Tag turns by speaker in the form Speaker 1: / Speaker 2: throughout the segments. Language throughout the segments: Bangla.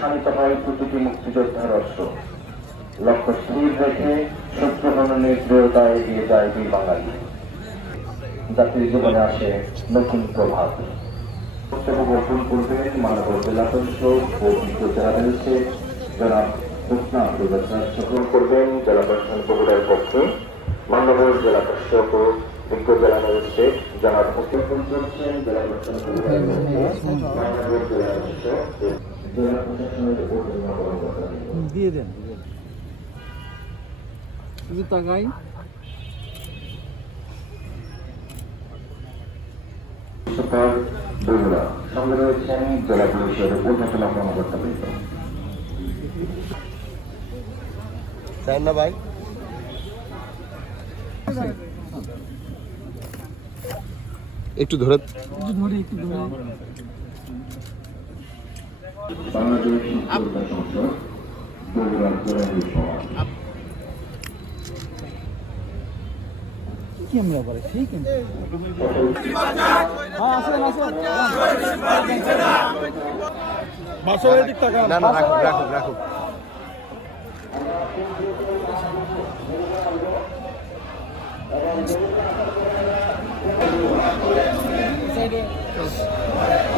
Speaker 1: শানিত হয় প্রতিটি মুক্তিযোদ্ধার অস্ত্র লক্ষ্য স্থির রেখে শত্রু গণনের দৃঢ়তায় এগিয়ে যায় দুই বাঙালি। জাতির জীবনে আসে নতুন প্রভাব। গ্রহণ করবেন মানব জেলা পরিষদ ও জেলা গ্রহণ করবেন, জেলা প্রশাসন জেলা প্রশাসন জেলা পরিষদ
Speaker 2: দিয়ে দেন। শুধু তাকাই।
Speaker 1: সুপার বগুড়া সঙ্গে রয়েছেন জেলা পুলিশের ঊর্ধ্বতন কর্মকর্তা বৃন্দ
Speaker 3: চান না ভাই। একটু ধরে।
Speaker 2: একটু ধরে একটু ধরে। ক্যামেরা করে আসেন আসেন
Speaker 3: না না রাখুক রাখুক রাখুক
Speaker 1: সহযোগিতা করার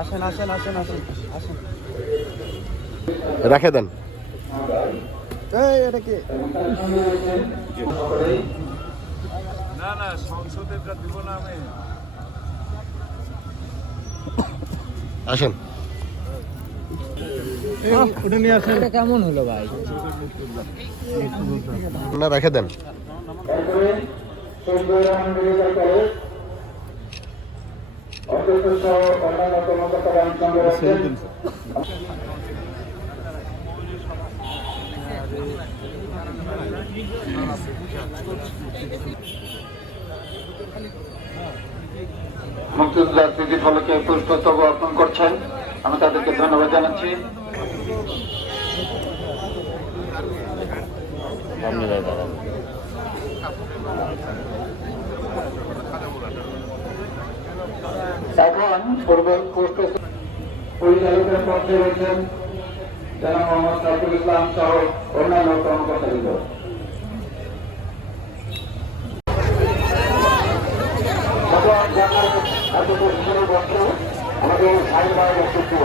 Speaker 2: আসেন আসেন আসেন আসেন আসেন।
Speaker 3: রেখে দেন।
Speaker 2: এই এটা কি?
Speaker 3: আসেন।
Speaker 2: ওটা নিয়ে আসেন। এটা কেমন হলো ভাই?
Speaker 3: না রেখে দেন।
Speaker 1: মুক্তিযোদ্ধার স্মৃতি ফলকে পুষ্পস্তব অর্পণ করছেন। আমি তাদেরকে ধন্যবাদ জানাচ্ছি। এখন পূর্বে পোস্ট পরিচালকের পক্ষে রয়েছেন জনাব মোহাম্মদ সাইফুল ইসলাম সহ অন্যান্য কর্মকর্তাবৃন্দ। আমাদের বক্তব্য